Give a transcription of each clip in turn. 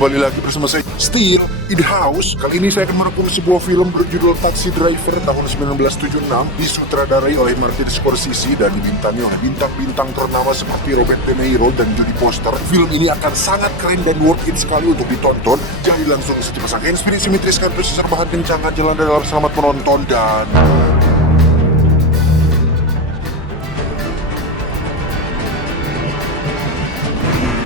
kembali lagi bersama saya Steel in the House. Kali ini saya akan merangkum sebuah film berjudul Taxi Driver tahun 1976, disutradarai oleh Martin Scorsese dan dibintangi oleh bintang-bintang ternama seperti Robert De Niro dan Jodie Foster. Film ini akan sangat keren dan worth it sekali untuk ditonton. Jadi langsung saja pasang handsfree, simetriskan prosesor bahan kencang, jalan dalam, selamat menonton dan...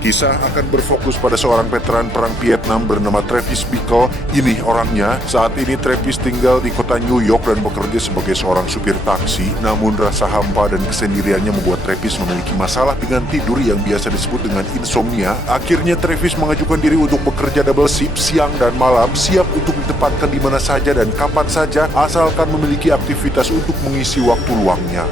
Kisah akan berfokus pada seorang veteran perang Vietnam bernama Travis Bickle. Ini orangnya. Saat ini Travis tinggal di kota New York dan bekerja sebagai seorang supir taksi. Namun rasa hampa dan kesendiriannya membuat Travis memiliki masalah dengan tidur yang biasa disebut dengan insomnia. Akhirnya Travis mengajukan diri untuk bekerja double shift siang dan malam, siap untuk ditempatkan di mana saja dan kapan saja, asalkan memiliki aktivitas untuk mengisi waktu luangnya.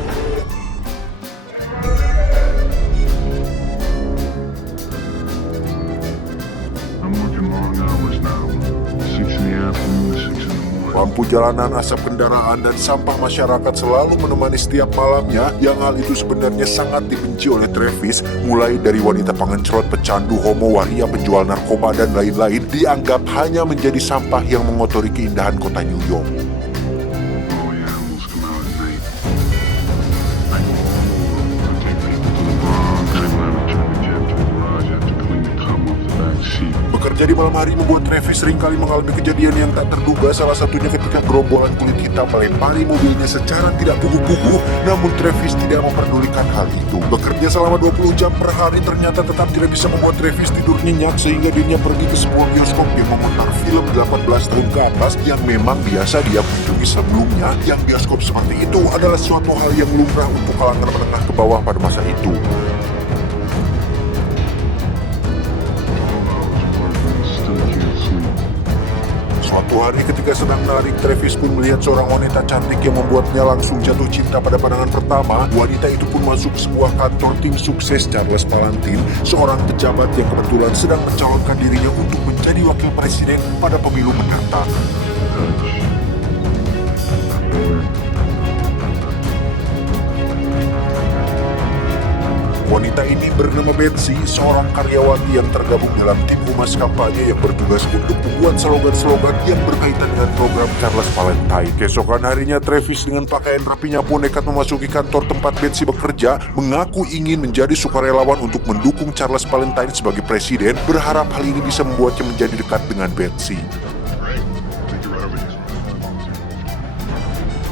Lampu jalanan, asap kendaraan, dan sampah masyarakat selalu menemani setiap malamnya, yang hal itu sebenarnya sangat dibenci oleh Travis. Mulai dari wanita pengencrot, pecandu, homo, waria, penjual narkoba, dan lain-lain, dianggap hanya menjadi sampah yang mengotori keindahan kota New York. Bekerja di malam hari membuat Travis seringkali mengalami kejadian yang tak terduga, salah satunya ketika gerombolan kulit hitam melempari mobilnya secara tidak puguh-puguh, namun Travis tidak memperdulikan hal itu. Bekerja selama 20 jam per hari ternyata tetap tidak bisa membuat Travis tidur nyenyak, sehingga dirinya pergi ke sebuah bioskop yang memutar film 18 tahun ke atas yang memang biasa dia kunjungi sebelumnya. Yang bioskop seperti itu adalah suatu hal yang lumrah untuk kalangan menengah ke bawah pada masa itu. Suatu hari ketika sedang menarik, Travis pun melihat seorang wanita cantik yang membuatnya langsung jatuh cinta pada pandangan pertama. Wanita itu pun masuk ke sebuah kantor tim sukses Charles Palantine, seorang pejabat yang kebetulan sedang mencalonkan dirinya untuk menjadi wakil presiden pada pemilu mendatang. Wanita ini bernama Betsy, seorang karyawati yang tergabung dalam tim humas kampanye yang bertugas untuk membuat slogan-slogan yang berkaitan dengan program Charles Palantine. Keesokan harinya, Travis dengan pakaian rapinya pun nekat memasuki kantor tempat Betsy bekerja, mengaku ingin menjadi sukarelawan untuk mendukung Charles Palantine sebagai presiden, berharap hal ini bisa membuatnya menjadi dekat dengan Betsy.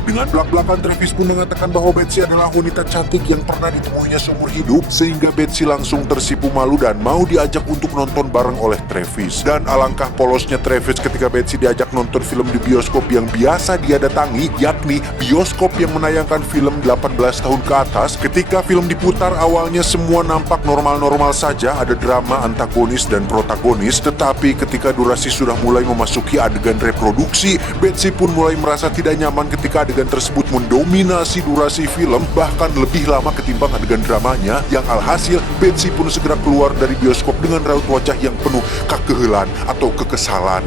Dengan belak-belakan, Travis pun mengatakan bahwa Betsy adalah wanita cantik yang pernah ditemuinya seumur hidup, sehingga Betsy langsung tersipu malu dan mau diajak untuk nonton bareng oleh Travis. Dan alangkah polosnya Travis ketika Betsy diajak nonton film di bioskop yang biasa dia datangi, yakni bioskop yang menayangkan film 18 tahun ke atas. Ketika film diputar, awalnya semua nampak normal-normal saja, ada drama antagonis dan protagonis, tetapi ketika durasi sudah mulai memasuki adegan reproduksi, Betsy pun mulai merasa tidak nyaman ketika adegan tersebut mendominasi durasi film, bahkan lebih lama ketimbang adegan dramanya, yang alhasil Betsy pun segera keluar dari bioskop dengan raut wajah yang penuh kekehelan atau kekesalan.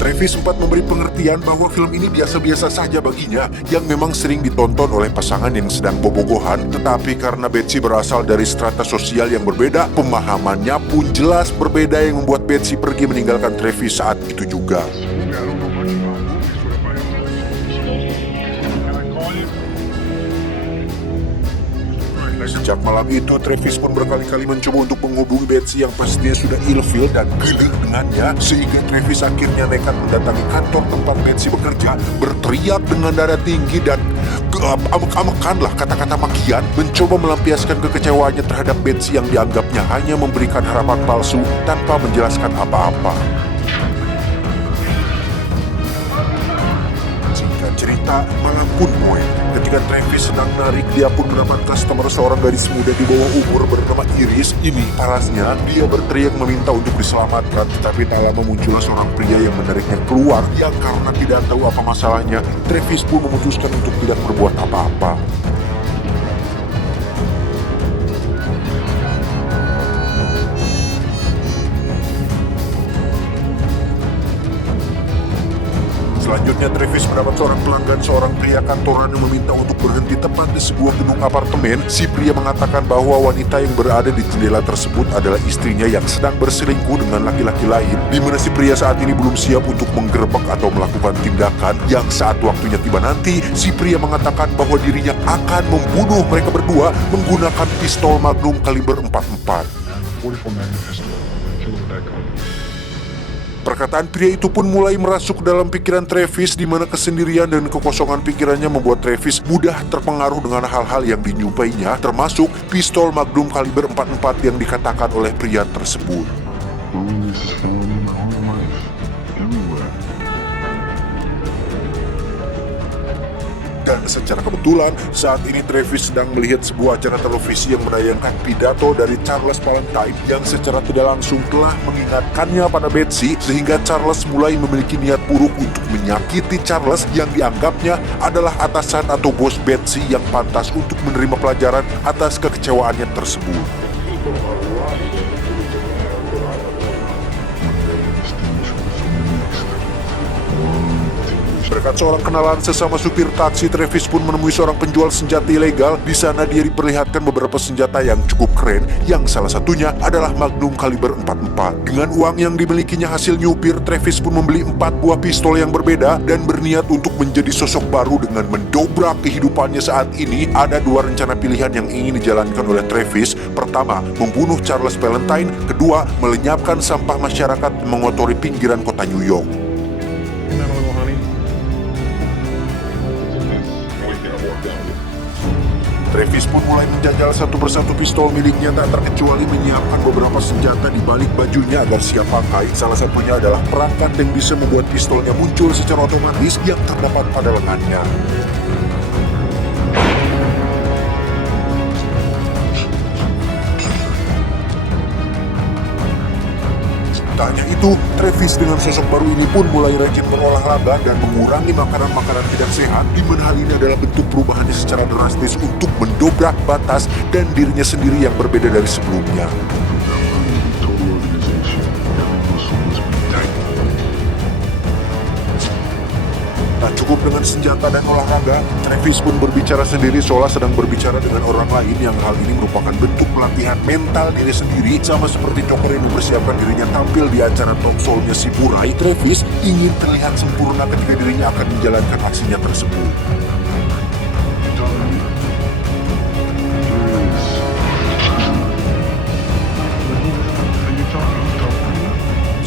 Travis sempat memberi pengertian bahwa film ini biasa-biasa saja baginya, yang memang sering ditonton oleh pasangan yang sedang bobogohan, tetapi karena Betsy berasal dari strata sosial yang berbeda, pemahamannya pun jelas berbeda, yang membuat Betsy pergi meninggalkan Travis saat itu juga. Sejak malam itu, Travis pun berkali-kali mencoba untuk menghubungi Betsy yang pastinya sudah ilfil dan geleng dengannya, sehingga Travis akhirnya nekat mendatangi kantor tempat Betsy bekerja, berteriak dengan nada tinggi dan amek-amekanlah kata-kata makian, mencoba melampiaskan kekecewaannya terhadap Betsy yang dianggapnya hanya memberikan harapan palsu tanpa menjelaskan apa-apa. Cerita malam pun boy. Ketika Travis sedang menarik, dia pun mendapat customer, seorang gadis muda di bawah umur bernama Iris. Ini parasnya, dia berteriak meminta untuk diselamatkan, tetapi tak lama muncullah seorang pria yang menariknya keluar, yang karena tidak tahu apa masalahnya, Travis pun memutuskan untuk tidak berbuat apa-apa. Selanjutnya Travis mendapat seorang pelanggan, seorang pria kantoran yang meminta untuk berhenti tepat di sebuah gedung apartemen. Si pria mengatakan bahwa wanita yang berada di jendela tersebut adalah istrinya yang sedang berselingkuh dengan laki-laki lain, di mana si pria saat ini belum siap untuk menggerebek atau melakukan tindakan yang saat waktunya tiba nanti, si pria mengatakan bahwa dirinya akan membunuh mereka berdua menggunakan pistol Magnum kaliber 44. 44 Magnum pistol. Kill him with that gun. Perkataan pria itu pun mulai merasuk dalam pikiran Travis, di mana kesendirian dan kekosongan pikirannya membuat Travis mudah terpengaruh dengan hal-hal yang dinyumpainya, termasuk pistol Magnum kaliber 44 yang dikatakan oleh pria tersebut. Loneliness is found in my whole life. Everywhere. Dan secara kebetulan, saat ini Travis sedang melihat sebuah acara televisi yang menayangkan pidato dari Charles Valentine yang secara tidak langsung telah mengingatkannya pada Betsy, sehingga Charles mulai memiliki niat buruk untuk menyakiti Charles yang dianggapnya adalah atasan atau bos Betsy yang pantas untuk menerima pelajaran atas kekecewaannya tersebut. Berkat seorang kenalan sesama supir taksi, Travis pun menemui seorang penjual senjata ilegal. Di sana dia diperlihatkan beberapa senjata yang cukup keren, yang salah satunya adalah Magnum kaliber 44. Dengan uang yang dimilikinya hasil nyupir, Travis pun membeli 4 buah pistol yang berbeda dan berniat untuk menjadi sosok baru dengan mendobrak kehidupannya saat ini. Ada 2 rencana pilihan yang ingin dijalankan oleh Travis. Pertama, membunuh Charles Valentine. Kedua, melenyapkan sampah masyarakat yang mengotori pinggiran kota New York. Travis pun mulai menjajal satu persatu pistol miliknya, tak terkecuali menyiapkan beberapa senjata di balik bajunya agar siap pakai. Salah satunya adalah perangkat yang bisa membuat pistolnya muncul secara otomatis yang terdapat pada lengannya. Tak hanya itu, Travis dengan sosok baru ini pun mulai rajin berolahraga dan mengurangi makanan-makanan tidak sehat, di mana hal ini adalah bentuk perubahannya secara drastis untuk mendobrak batas dan dirinya sendiri yang berbeda dari sebelumnya. Tak cukup dengan senjata dan olahraga, Travis pun berbicara sendiri seolah sedang berbicara dengan orang lain, yang hal ini merupakan bentuk pelatihan mental diri sendiri, sama seperti Joker yang mempersiapkan dirinya tampil di acara talk show-nya si Burai. Travis ingin terlihat sempurna ketika dirinya akan menjalankan aksinya tersebut.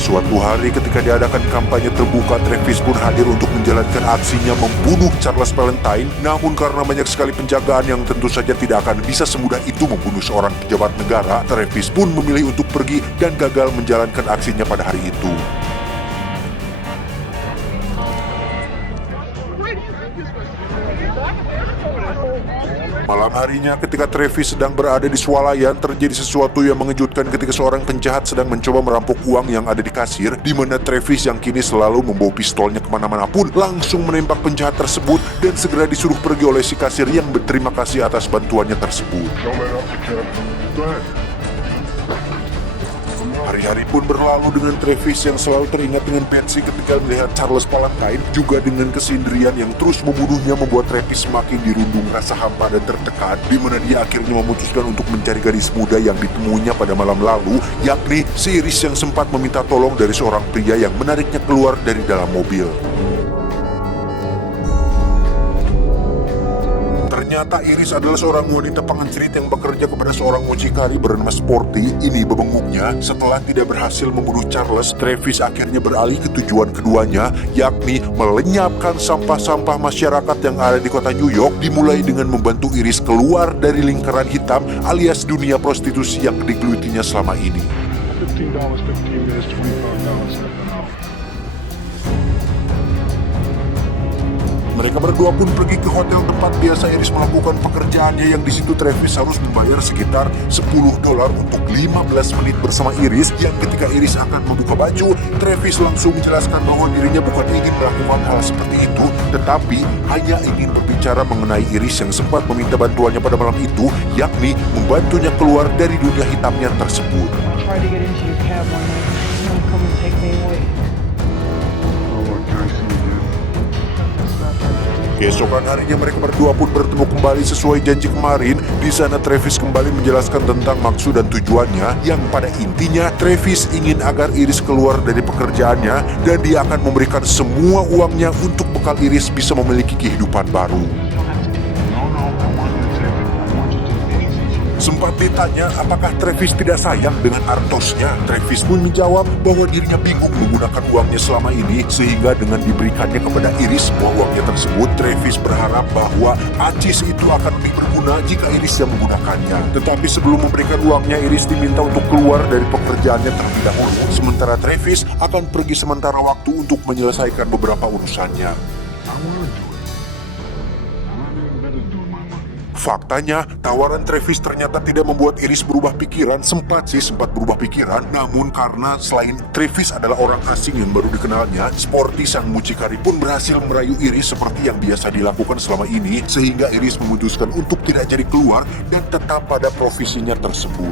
Suatu hari ketika diadakan kampanye terbuka, Travis pun hadir untuk menjalankan aksinya membunuh Charles Valentine. Namun karena banyak sekali penjagaan yang tentu saja tidak akan bisa semudah itu membunuh seorang pejabat negara, Travis pun memilih untuk pergi dan gagal menjalankan aksinya pada hari itu. Malam harinya ketika Travis sedang berada di swalayan, terjadi sesuatu yang mengejutkan ketika seorang penjahat sedang mencoba merampok uang yang ada di kasir, di mana Travis yang kini selalu membawa pistolnya kemana-mana pun langsung menembak penjahat tersebut dan segera disuruh pergi oleh si kasir yang berterima kasih atas bantuannya tersebut. Hari-hari pun berlalu dengan Travis yang selalu teringat dengan Betsy ketika melihat Charles Valentine. Juga dengan kesendirian yang terus membunuhnya membuat Travis semakin dirundung rasa hampa dan tertekan, di mana dia akhirnya memutuskan untuk mencari gadis muda yang ditemuinya pada malam lalu, yakni si Iris yang sempat meminta tolong dari seorang pria yang menariknya keluar dari dalam mobil. Ternyata Iris adalah seorang wanita pengencirit yang bekerja kepada seorang mucikari bernama Sporty. Ini bebenguknya. Setelah tidak berhasil membunuh Charles, Travis akhirnya beralih ke tujuan keduanya, yakni melenyapkan sampah-sampah masyarakat yang ada di kota New York, dimulai dengan membantu Iris keluar dari lingkaran hitam alias dunia prostitusi yang digelutinya selama ini. $15, 15 minutes, $25 an hour. Mereka berdua pun pergi ke hotel tempat biasa Iris melakukan pekerjaannya, yang di situ Travis harus membayar sekitar $10 untuk 15 menit bersama Iris, yang ketika Iris akan membuka baju, Travis langsung menjelaskan bahwa dirinya bukan ingin melakukan hal seperti itu, tetapi hanya ingin berbicara mengenai Iris yang sempat meminta bantuannya pada malam itu, yakni membantunya keluar dari dunia hitamnya tersebut. Tried to get into your cab one night. Someone come and take me away. Oh, what, can I see you again? Keesokan harinya mereka berdua pun bertemu kembali sesuai janji kemarin. Di sana Travis kembali menjelaskan tentang maksud dan tujuannya, yang pada intinya Travis ingin agar Iris keluar dari pekerjaannya dan dia akan memberikan semua uangnya untuk bekal Iris bisa memiliki kehidupan baru. Sempat ditanya apakah Travis tidak sayang dengan Artosnya. Travis pun menjawab bahwa dirinya bingung menggunakan uangnya selama ini, sehingga dengan diberikannya kepada Iris semua uangnya tersebut, Travis berharap bahwa Acis itu akan lebih berguna jika Iris yang menggunakannya. Tetapi sebelum memberikan uangnya, Iris diminta untuk keluar dari pekerjaannya terlebih dahulu, sementara Travis akan pergi sementara waktu untuk menyelesaikan beberapa urusannya. Faktanya, tawaran Travis ternyata tidak membuat Iris berubah pikiran. Sempat berubah pikiran, namun karena selain Travis adalah orang asing yang baru dikenalnya, Sporty sang mucikari pun berhasil merayu Iris seperti yang biasa dilakukan selama ini, sehingga Iris memutuskan untuk tidak jadi keluar dan tetap pada profesinya tersebut.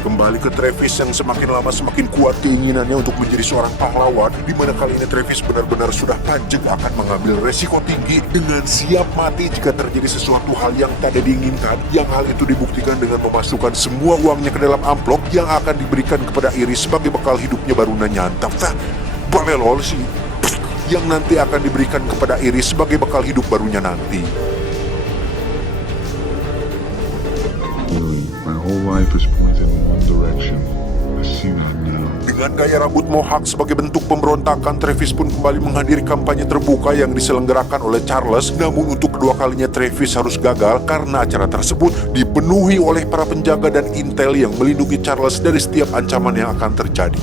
Kembali ke Travis yang semakin lama semakin kuat keinginannya untuk menjadi seorang pahlawan, di mana kali ini Travis benar-benar sudah panjang akan mengambil resiko tinggi dengan siap mati jika terjadi sesuatu hal yang tidak diinginkan, yang hal itu dibuktikan dengan memasukkan semua uangnya ke dalam amplop yang akan diberikan kepada Iris sebagai bekal hidupnya barunya nyantap. Balelol sih, yang nanti akan diberikan kepada Iris sebagai bekal hidup barunya nanti. My whole life is pointed in one direction. I see that now. Dengan gaya rambut mohawk sebagai bentuk pemberontakan, Travis pun kembali menghadiri kampanye terbuka yang diselenggarakan oleh Charles. Namun untuk kedua kalinya Travis harus gagal karena acara tersebut dipenuhi oleh para penjaga dan intel yang melindungi Charles dari setiap ancaman yang akan terjadi.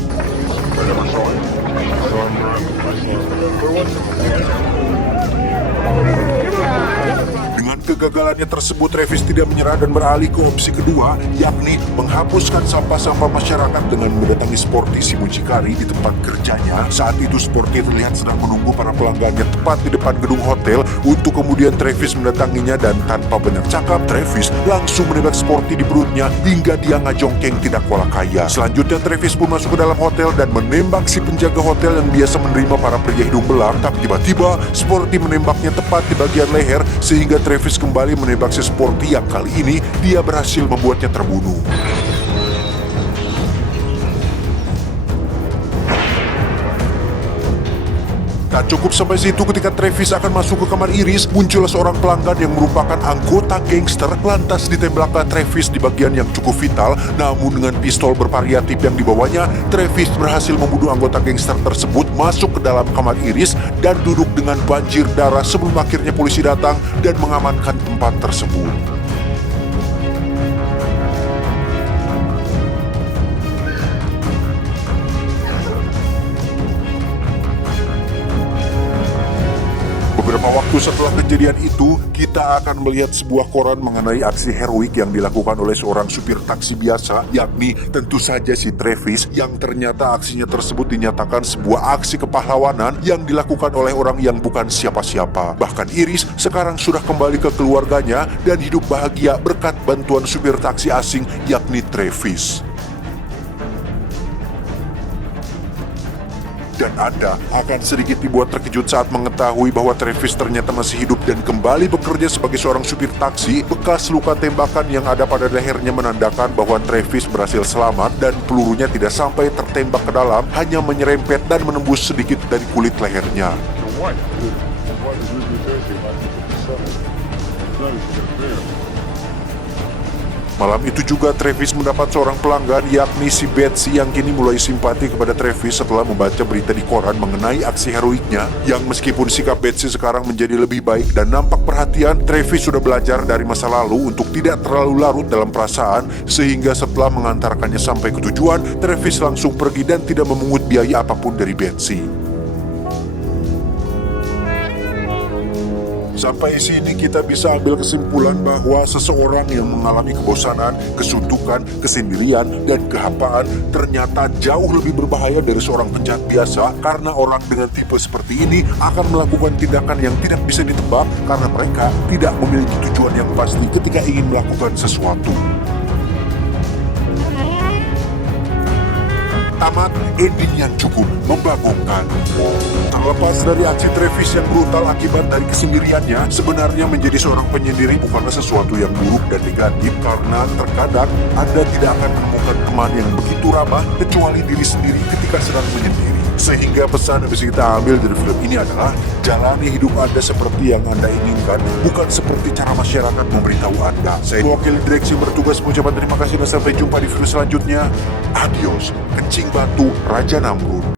Dengan kegagalannya tersebut, Travis tidak menyerah dan beralih ke opsi kedua, yakni menghapuskan sampah-sampah masyarakat dengan mendatangi Sporty si mucikari di tempat kerjanya. Saat itu Sporty terlihat sedang menunggu para pelanggannya tepat di depan gedung hotel, untuk kemudian Travis mendatanginya dan tanpa banyak cakap, Travis langsung menembak Sporty di perutnya hingga dia ngajongkeng tidak kuala kaya. Selanjutnya Travis pun masuk ke dalam hotel dan menembak si penjaga hotel yang biasa menerima para pria hidung belang, tapi tiba-tiba Sporty menembaknya tepat di bagian leher, sehingga Travis kembali menembak si Sporty yang kali ini dia berhasil membuatnya terbunuh. Tak cukup sampai situ, ketika Travis akan masuk ke kamar Iris, muncullah seorang pelanggan yang merupakan anggota gangster. Lantas ditembaklah Travis di bagian yang cukup vital, namun dengan pistol bervariatif yang dibawanya, Travis berhasil membunuh anggota gangster tersebut, masuk ke dalam kamar Iris dan duduk dengan banjir darah sebelum akhirnya polisi datang dan mengamankan tempat tersebut. Beberapa waktu setelah kejadian itu, kita akan melihat sebuah koran mengenai aksi heroik yang dilakukan oleh seorang supir taksi biasa, yakni tentu saja si Travis, yang ternyata aksinya tersebut dinyatakan sebuah aksi kepahlawanan yang dilakukan oleh orang yang bukan siapa-siapa. Bahkan Iris sekarang sudah kembali ke keluarganya dan hidup bahagia berkat bantuan supir taksi asing, yakni Travis. Dan Anda akan sedikit dibuat terkejut saat mengetahui bahwa Travis ternyata masih hidup dan kembali bekerja sebagai seorang supir taksi. Bekas luka tembakan yang ada pada lehernya menandakan bahwa Travis berhasil selamat dan pelurunya tidak sampai tertembak ke dalam, hanya menyerempet dan menembus sedikit dari kulit lehernya. Malam itu juga Travis mendapat seorang pelanggan, yakni si Betsy, yang kini mulai simpati kepada Travis setelah membaca berita di koran mengenai aksi heroiknya. Yang meskipun sikap Betsy sekarang menjadi lebih baik dan nampak perhatian, Travis sudah belajar dari masa lalu untuk tidak terlalu larut dalam perasaan, sehingga setelah mengantarkannya sampai ke tujuan, Travis langsung pergi dan tidak memungut biaya apapun dari Betsy. Sampai sini kita bisa ambil kesimpulan bahwa seseorang yang mengalami kebosanan, kesuntukan, kesendirian, dan kehampaan ternyata jauh lebih berbahaya dari seorang penjahat biasa, karena orang dengan tipe seperti ini akan melakukan tindakan yang tidak bisa ditebak karena mereka tidak memiliki tujuan yang pasti ketika ingin melakukan sesuatu. Tamat, ending yang cukup membagongkan. Terlepas dari aksi Travis yang brutal akibat dari kesendiriannya, sebenarnya menjadi seorang penyendiri bukanlah sesuatu yang buruk dan negatif, karena terkadang Anda tidak akan menemukan teman yang begitu ramah kecuali diri sendiri ketika sedang menyendiri. Sehingga pesan yang bisa kita ambil dari film ini adalah jalani hidup Anda seperti yang Anda inginkan, bukan seperti cara masyarakat memberitahu Anda. Saya wakil direksi bertugas mengucapkan terima kasih dan sampai jumpa di video selanjutnya. Adios, kencing batu Raja Namrud.